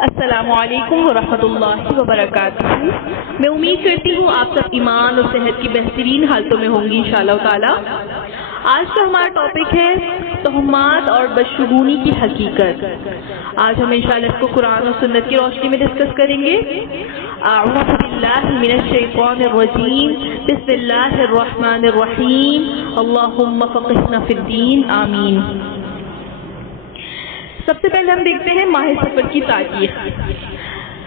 السلام علیکم ورحمۃ اللہ وبرکاتہ۔ میں امید کرتی ہوں آپ سب ایمان اور صحت کی بہترین حالتوں میں ہوں گی انشاءاللہ تعالی۔ آج کا ہمارا ٹاپک ہے تہمات اور بدشگونی کی حقیقت۔ آج ہم انشاءاللہ اس کو قرآن اور سنت کی روشنی میں ڈسکس کریں گے۔ اعوذ باللہ من الشیطان الرجیم، بسم اللہ الرحمن الرحیم، اللہم فقہنا فی الدین، آمین۔ سب سے پہلے ہم دیکھتے ہیں ماہ سفر کی تاریخ۔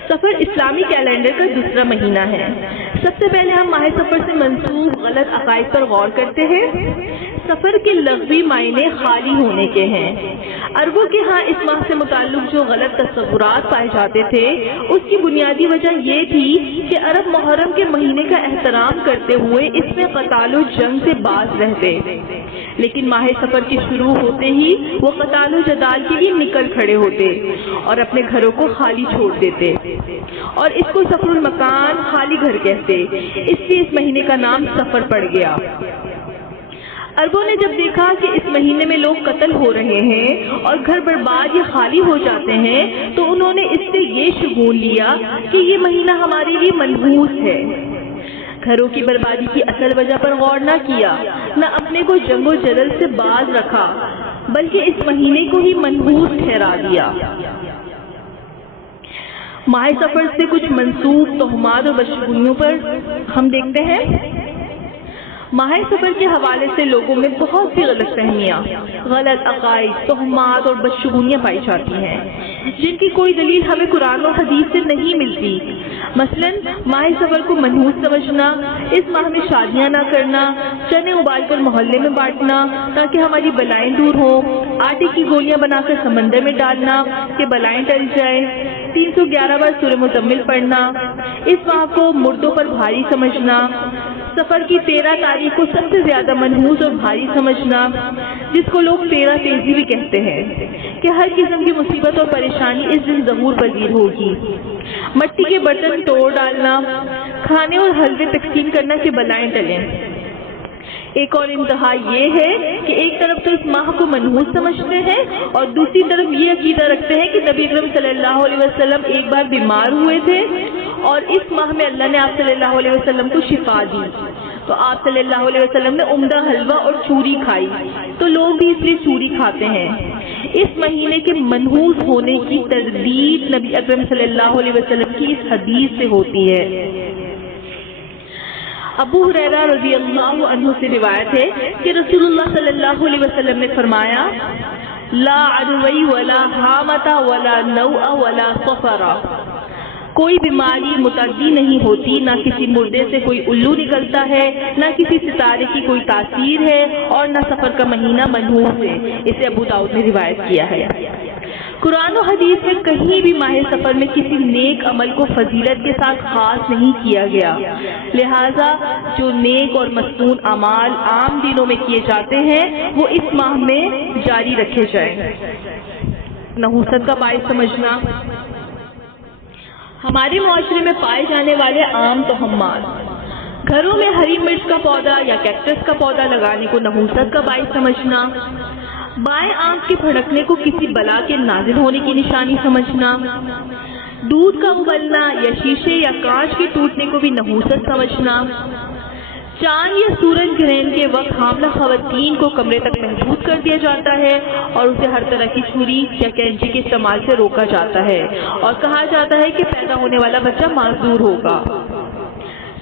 سفر اسلامی کیلنڈر کا دوسرا مہینہ ہے۔ سب سے پہلے ہم ماہ سفر سے منسوب غلط عقائد پر غور کرتے ہیں۔ سفر کے لفظی معنی خالی ہونے کے ہیں۔ عربوں کے ہاں اس ماہ سے متعلق جو غلط تصورات پائے جاتے تھے اس کی بنیادی وجہ یہ تھی کہ عرب محرم کے مہینے کا احترام کرتے ہوئے اس میں قتال و جنگ سے باز رہتے، لیکن ماہ سفر کے شروع ہوتے ہی وہ قتال و جدال کے لیے نکل کھڑے ہوتے اور اپنے گھروں کو خالی چھوڑ دیتے، اور اس کو سفر المکان خالی گھر کہتے، اس لیے اس مہینے کا نام سفر پڑ گیا۔ عربوں نے جب دیکھا کہ اس مہینے میں لوگ قتل ہو رہے ہیں اور گھر برباد یا خالی ہو جاتے ہیں تو انہوں نے اس سے یہ شگون لیا کہ یہ مہینہ ہمارے لیے منحوس ہے۔ گھروں کی بربادی کی اصل وجہ پر غور نہ کیا، نہ اپنے کو جنگ و جدل سے باز رکھا، بلکہ اس مہینے کو ہی منحوس ٹھہرا دیا۔ ماہ سفر سے کچھ منسوب تہمات اور بدشگونیوں پر ہم دیکھتے ہیں۔ ماہ سفر کے حوالے سے لوگوں میں بہت سی غلط فہمیاں، غلط عقائد، تہمات اور بدشگونیاں پائی جاتی ہیں جن کی کوئی دلیل ہمیں قرآن اور حدیث سے نہیں ملتی۔ مثلا ماہ سفر کو منحوس سمجھنا، اس ماہ میں شادیاں نہ کرنا، چنے ابال کر محلے میں بانٹنا تاکہ ہماری بلائیں دور ہوں، آٹے کی گولیاں بنا کر سمندر میں ڈالنا کہ بلائیں ٹل جائیں، 311 بار سورہ مزمل پڑھنا، اس ماہ کو مردوں پر بھاری سمجھنا، سفر کی 13 تاریخ کو سب سے زیادہ منحوس اور بھاری سمجھنا، جس کو لوگ 13 تیزی بھی کہتے ہیں کہ ہر قسم کی مصیبت اور پریشانی اس دن ظہور پذیر ہوگی، مٹی کے برتن توڑ ڈالنا، کھانے اور حلوے تقسیم کرنا کہ بلائیں ٹلیں۔ ایک اور انتہا یہ ہے کہ ایک طرف تو اس ماہ کو منحوس سمجھتے ہیں اور دوسری طرف یہ عقیدہ رکھتے ہیں کہ نبی اکرم صلی اللہ علیہ وسلم ایک بار بیمار ہوئے تھے اور اس ماہ میں اللہ نے آپ صلی اللہ علیہ وسلم کو شفا دی، تو آپ صلی اللہ علیہ وسلم نے عمدہ حلوہ اور چوری کھائی، تو لوگ بھی اس لیے چوری کھاتے ہیں۔ اس مہینے کے منحوس ہونے کی تردید نبی اکرم صلی اللہ علیہ وسلم کی اس حدیث سے ہوتی ہے۔ ابو ہریرہ رضی اللہ عنہ سے روایت ہے کہ رسول اللہ صلی اللہ علیہ وسلم نے فرمایا، لا عدوی ولا حامۃ ولا نوء ولا صفر، کوئی بیماری متعدی نہیں ہوتی، نہ کسی مردے سے کوئی الو نکلتا ہے، نہ کسی ستارے کی کوئی تاثیر ہے، اور نہ سفر کا مہینہ منحوس ہے۔ اسے ابو داؤد نے روایت کیا ہے۔ قرآن و حدیث میں کہیں بھی ماہ سفر میں کسی نیک عمل کو فضیلت کے ساتھ خاص نہیں کیا گیا، لہٰذا جو نیک اور مسنون اعمال عام دنوں میں کیے جاتے ہیں وہ اس ماہ میں جاری رکھے جائیں۔ نحوست کا باعث سمجھنا، ہمارے معاشرے میں پائے جانے والے عام تہمات، گھروں میں ہری مرچ کا پودا یا کیکٹس کا پودا لگانے کو نحوست کا باعث سمجھنا، بائیں آنکھ کے پھڑکنے کو کسی بلا کے نازل ہونے کی نشانی سمجھنا، دودھ کا ابلنا یا شیشے یا کانچ کے ٹوٹنے کو بھی نحوست سمجھنا، چاند یا سورج گرہن کے وقت حاملہ خواتین کو کمرے تک محدود کر دیا جاتا ہے اور اسے ہر طرح کی چھری یا کینچی کے استعمال سے روکا جاتا ہے اور کہا جاتا ہے کہ پیدا ہونے والا بچہ معذور ہوگا۔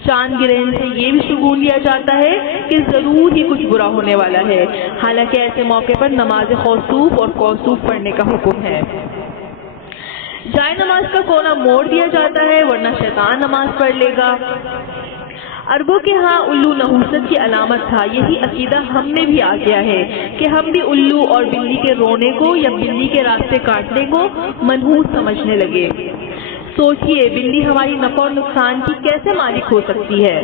چاند گرہن سے یہ بھی شگون لیا جاتا ہے کہ ضرور ہی کچھ برا ہونے والا ہے، حالانکہ ایسے موقع پر نماز خوسوف اور کوسوف پڑھنے کا حکم ہے۔ جائے نماز کا کونا موڑ دیا جاتا ہے ورنہ شیطان نماز پڑھ لے گا۔ عربوں کے ہاں الو نحوست کی علامت تھا، یہی عقیدہ ہم میں بھی آ گیا ہے کہ ہم بھی الو اور بلی کے رونے کو یا بلی کے راستے کاٹنے کو منحوس سمجھنے لگے۔ سوچئے بلی ہماری نفع اور نقصان کی کیسے مالک ہو سکتی ہے؟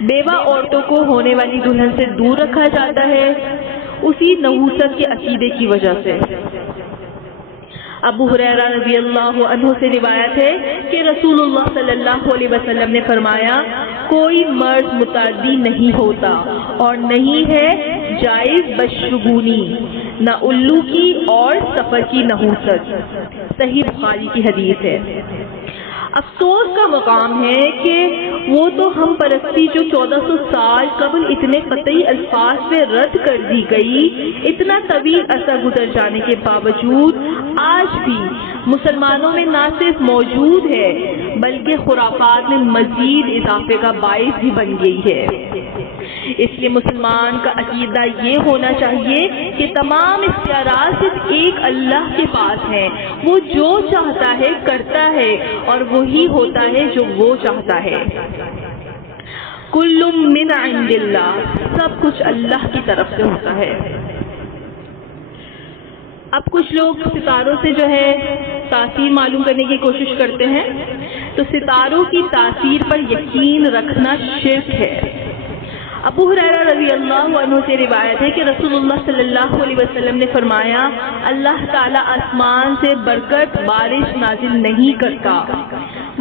بیوہ عورتوں کو ہونے والی دلہن سے دور رکھا جاتا ہے اسی نحوست کے عقیدے کی وجہ سے۔ ابو ہریرہ رضی اللہ عنہ سے روایت ہے کہ رسول اللہ صلی اللہ علیہ وسلم نے فرمایا، کوئی مرض متعدی نہیں ہوتا اور نہیں ہے جائز بدشگونی، نہ الو کی اور سفر کی نحوست۔ صحیح بخاری کی حدیث ہے۔ افسوس کا مقام ہے کہ وہ تو ہم پرستی جو 1400 سال قبل اتنے قطعی الفاظ سے رد کر دی گئی، اتنا طویل عرصہ گزر جانے کے باوجود آج بھی مسلمانوں میں نہ صرف موجود ہے بلکہ خرافات میں مزید اضافے کا باعث بھی بن گئی ہے۔ اس لیے مسلمان کا عقیدہ یہ ہونا چاہیے کہ تمام اختیارات صرف ایک اللہ کے پاس ہیں، وہ جو چاہتا ہے کرتا ہے اور وہی ہوتا ہے جو وہ چاہتا ہے۔ کل من عند اللہ، سب کچھ اللہ کی طرف سے ہوتا ہے۔ اب کچھ لوگ ستاروں سے جو ہے تاثیر معلوم کرنے کی کوشش کرتے ہیں، تو ستاروں کی تاثیر پر یقین رکھنا شرک ہے۔ ابو ہریرہ رضی اللہ عنہ سے روایت ہے کہ رسول اللہ صلی اللہ علیہ وسلم نے فرمایا، اللہ تعالیٰ آسمان سے برکت بارش نازل نہیں کرتا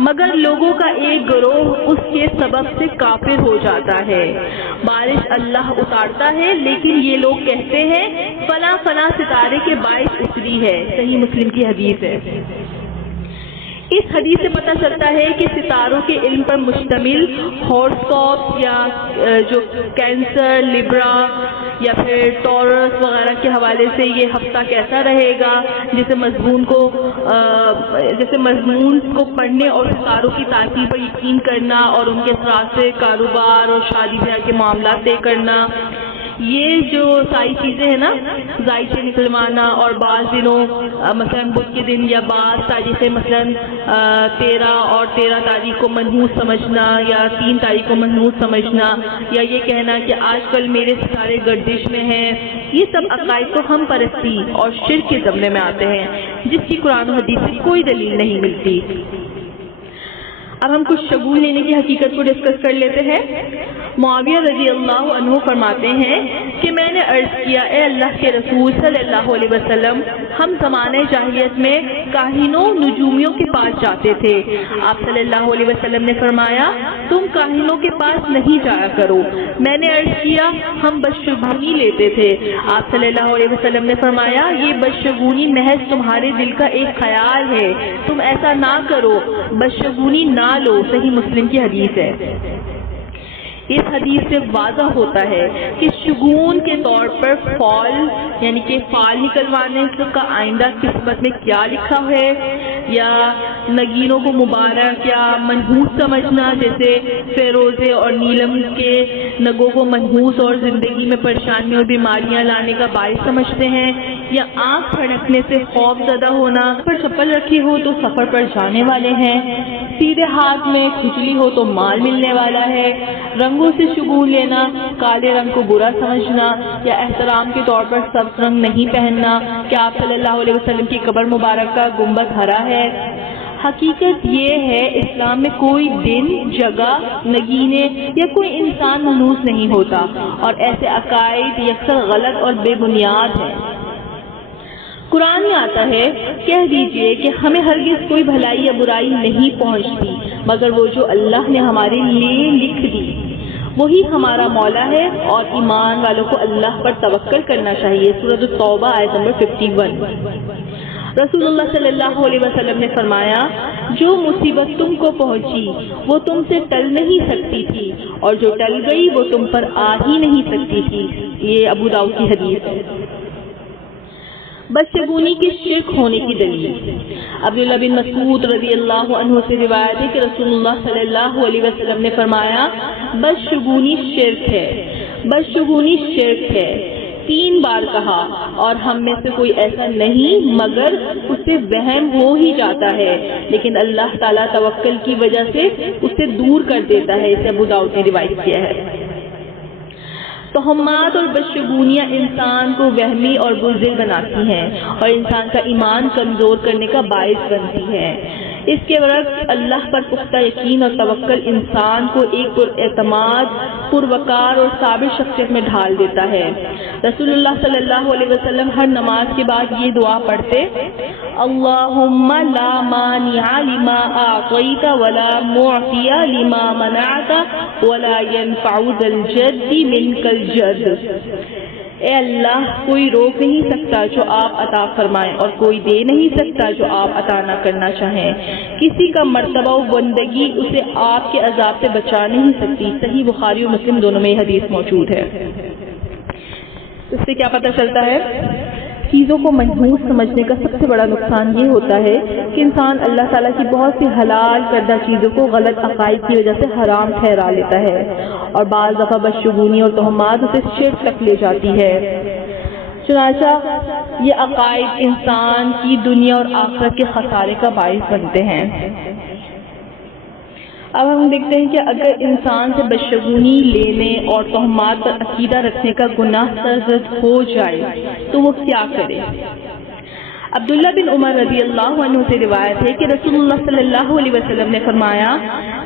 مگر لوگوں کا ایک گروہ اس کے سبب سے کافر ہو جاتا ہے۔ بارش اللہ اتارتا ہے لیکن یہ لوگ کہتے ہیں فلاں فلاں ستارے کے باعث اتری ہے۔ صحیح مسلم کی حدیث ہے۔ اس حدیث سے پتہ چلتا ہے کہ ستاروں کے علم پر مشتمل ہورسکوپ یا جو کینسر، لیبرا یا پھر ٹورس وغیرہ کے حوالے سے یہ ہفتہ کیسا رہے گا، جیسے مضمون کو پڑھنے اور ستاروں کی تاثیر پر یقین کرنا اور ان کے اثرات سے کاروبار اور شادی بیاہ کے معاملات طے کرنا، یہ جو ساری چیزیں ہیں نا، ذائچے نکلوانا اور بعض دنوں مثلاً بدھ کے دن یا بعض تاریخیں مثلاً 13 اور 13 تاریخ کو منحوس سمجھنا یا 3 تاریخ کو منحوس سمجھنا، یا یہ کہنا کہ آج کل میرے ستارے گردش میں ہیں، یہ سب عقائد تو ہم پرستی اور شرک کے ضمن میں آتے ہیں جس کی قرآن و حدیث سے کوئی دلیل نہیں ملتی۔ اب ہم کچھ شگون لینے کی حقیقت کو ڈسکس کر لیتے ہیں۔ معاویہ رضی اللہ عنہ فرماتے ہیں کہ میں نے عرض کیا، اے اللہ کے رسول صلی اللہ علیہ وسلم، ہم زمانے جاہلیت میں کاہنوں نجومیوں کے پاس جاتے تھے۔ آپ صلی اللہ علیہ وسلم نے فرمایا، تم کاہنوں کے پاس نہیں جایا کرو۔ میں نے عرض کیا، ہم بدشگونی لیتے تھے۔ آپ صلی اللہ علیہ وسلم نے فرمایا، یہ بدشگونی محض تمہارے دل کا ایک خیال ہے، تم ایسا نہ کرو، بدشگونی نہ لو۔ صحیح مسلم کی حدیث ہے۔ اس حدیث سے واضح ہوتا ہے کہ شگون کے طور پر فال یعنی کہ فال نکلوانے کا آئندہ قسمت میں کیا لکھا ہے، یا نگینوں کو مبارک یا منحوس سمجھنا، جیسے فیروزے اور نیلم کے نگوں کو منحوس اور زندگی میں پریشانیاں اور بیماریاں لانے کا باعث سمجھتے ہیں، یا آنکھ پھڑکنے سے خوف زدہ ہونا، پر چپل رکھی ہو تو سفر پر جانے والے ہیں، سیدھے ہاتھ میں کھجلی ہو تو مال ملنے والا ہے، رنگوں سے شگون لینا، کالے رنگ کو برا سمجھنا، یا احترام کے طور پر سبز رنگ نہیں پہننا کہ آپ صلی اللہ علیہ وسلم کی قبر مبارک کا گنبد ہرا ہے۔ حقیقت یہ ہے، اسلام میں کوئی دن، جگہ، نگینے یا کوئی انسان منحوس نہیں ہوتا، اور ایسے عقائد یکسر غلط اور بے بنیاد ہیں۔ قرآن میں آتا ہے، کہہ دیجئے کہ ہمیں ہرگز کوئی بھلائی یا برائی نہیں پہنچتی مگر وہ جو اللہ نے ہمارے لیے لکھ دی، وہی ہمارا مولا ہے، اور ایمان والوں کو اللہ پر توکل کرنا چاہیے۔ سورۃ التوبہ آیت نمبر 51۔ رسول اللہ صلی اللہ علیہ وسلم نے فرمایا، جو مصیبت تم کو پہنچی وہ تم سے ٹل نہیں سکتی تھی، اور جو ٹل گئی وہ تم پر آ ہی نہیں سکتی تھی۔ یہ ابو داؤد کی حدیث ہے۔ بدشگونی کے شرک ہونے کی دلیل، عبداللہ بن مسعود رضی اللہ عنہ سے روایت ہے کہ رسول اللہ صلی اللہ علیہ وسلم نے فرمایا، بدشگونی شرک ہے، بدشگونی شرک ہے، 3 بار کہا، اور ہم میں سے کوئی ایسا نہیں مگر اسے وہم ہو ہی جاتا ہے، لیکن اللہ تعالیٰ توکل کی وجہ سے اسے دور کر دیتا ہے۔ اسے ابو داؤد نے روایت کیا ہے۔ تہمات اور بدشگونیاں انسان کو وہمی اور بزدل بناتی ہیں اور انسان کا ایمان کمزور کرنے کا باعث بنتی ہیں۔ اس کے برعکس اللہ پر پختہ یقین اور توکل انسان کو ایک پراعتماد، پروقار اور صابر شخصیت میں ڈھال دیتا ہے۔ رسول اللہ صلی اللہ علیہ وسلم ہر نماز کے بعد یہ دعا پڑھتے، اللہم لا مانع لما اعطیت ولا معطی لما منعت ولا ينفع ذا الجد منک الجد۔ اے اللہ کوئی روک نہیں سکتا جو آپ عطا فرمائیں اور کوئی دے نہیں سکتا جو آپ عطا نہ کرنا چاہیں. کسی کا مرتبہ و بندگی اسے آپ کے عذاب سے بچا نہیں سکتی. صحیح بخاری و مسلم دونوں میں یہ حدیث موجود ہے. اس سے کیا پتہ چلتا ہے؟ چیزوں کو منحوس سمجھنے کا سب سے بڑا نقصان یہ ہوتا ہے کہ انسان اللہ تعالیٰ کی بہت سی حلال کردہ چیزوں کو غلط عقائد کی وجہ سے حرام ٹھہرا لیتا ہے اور بعض دفعہ بدشگونی اور تہمات اسے شرک تک لے جاتی ہے. چنانچہ یہ عقائد انسان کی دنیا اور آخرت کے خسارے کا باعث بنتے ہیں. اب ہم دیکھتے ہیں کہ اگر انسان سے بدشگونی لینے اور تہمات پر عقیدہ رکھنے کا گناہ سرزد ہو جائے تو وہ کیا کرے. عبداللہ بن عمر رضی اللہ عنہ سے روایت ہے کہ رسول اللہ صلی اللہ علیہ وسلم نے فرمایا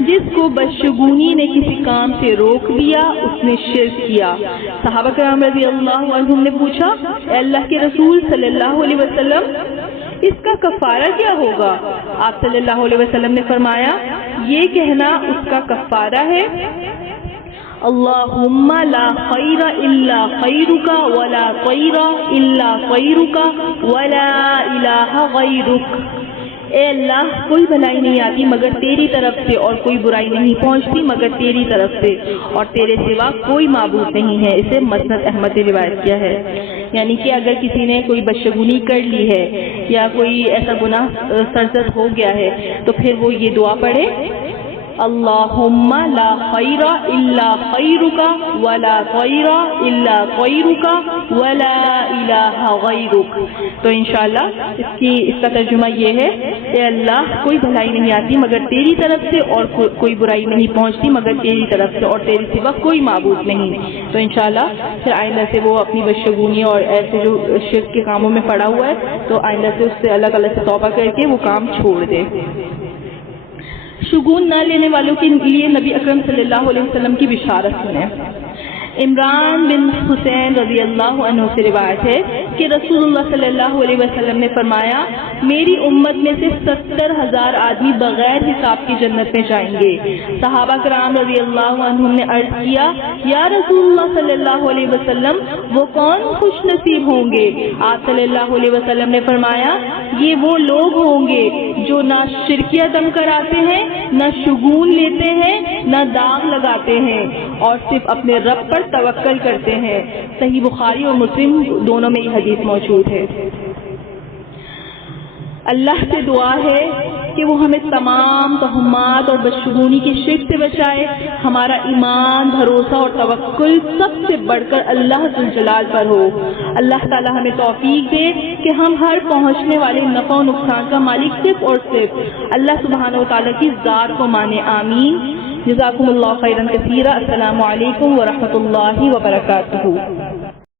جس کو بدشگونی نے کسی کام سے روک دیا اس نے شرک کیا. صحابہ کرام رضی اللہ عنہم نے پوچھا اے اللہ کے رسول صلی اللہ علیہ وسلم اس کا کفارہ کیا ہوگا؟ آپ صلی اللہ علیہ وسلم نے فرمایا یہ کہنا اس کا کفارہ ہے اللہم لا خیر الا خیرک ولا طیر الا خیرک ولا الہ غیرک. اے اللہ کوئی بھلائی نہیں آتی مگر تیری طرف سے اور کوئی برائی نہیں پہنچتی مگر تیری طرف سے اور تیرے سوا کوئی معبود نہیں ہے. اسے مسند احمد نے روایت کیا ہے. یعنی کہ اگر کسی نے کوئی بدشگونی کر لی ہے یا کوئی ایسا گناہ سرزد ہو گیا ہے تو پھر وہ یہ دعا پڑھے اللہم لا خیر الا خیرک ولا طیر الا طیرک ولا الہ غیرک. تو انشاءاللہ اس کا ترجمہ یہ ہے اے اللہ کوئی بھلائی نہیں آتی مگر تیری طرف سے اور کوئی برائی نہیں پہنچتی مگر تیری طرف سے اور تیرے سوا کوئی معبود نہیں. تو انشاءاللہ پھر آئندہ سے وہ اپنی بدشگونی اور ایسے جو شرک کے کاموں میں پڑا ہوا ہے تو آئندہ سے اس سے اللہ تعالیٰ سے توبہ کر کے وہ کام چھوڑ دے. شگون نہ لینے والوں کے لیے نبی اکرم صلی اللہ علیہ وسلم کی بشارت سنیں. عمران بن حسین رضی اللہ عنہ سے روایت ہے کہ رسول اللہ صلی اللہ علیہ وسلم نے فرمایا میری امت میں سے 70,000 آدمی بغیر حساب کی جنت میں جائیں گے. صحابہ کرام رضی اللہ عنہم نے عرض کیا یا رسول اللہ صلی اللہ علیہ وسلم وہ کون خوش نصیب ہوں گے؟ آپ صلی اللہ علیہ وسلم نے فرمایا یہ وہ لوگ ہوں گے جو نہ شرکیہ دم کراتے ہیں نہ شگون لیتے ہیں نہ داغ لگاتے ہیں اور صرف اپنے رب پر توکل کرتے ہیں. صحیح بخاری اور مسلم دونوں میں یہ حدیث موجود ہے. اللہ سے دعا ہے کہ وہ ہمیں تمام تہمات اور بدشگونی کی شرک سے بچائے. ہمارا ایمان بھروسہ اور توکل سب سے بڑھ کر اللہ ذوالجلال پر ہو. اللہ تعالی ہمیں توفیق دے کہ ہم ہر پہنچنے والے نفع و نقصان کا مالک صرف اور صرف اللہ سبحانہ و تعالیٰ کی ذات کو مانے. آمین. جزاکم اللہ خیرا کثیرا. السلام علیکم ورحمۃ اللہ وبرکاتہ.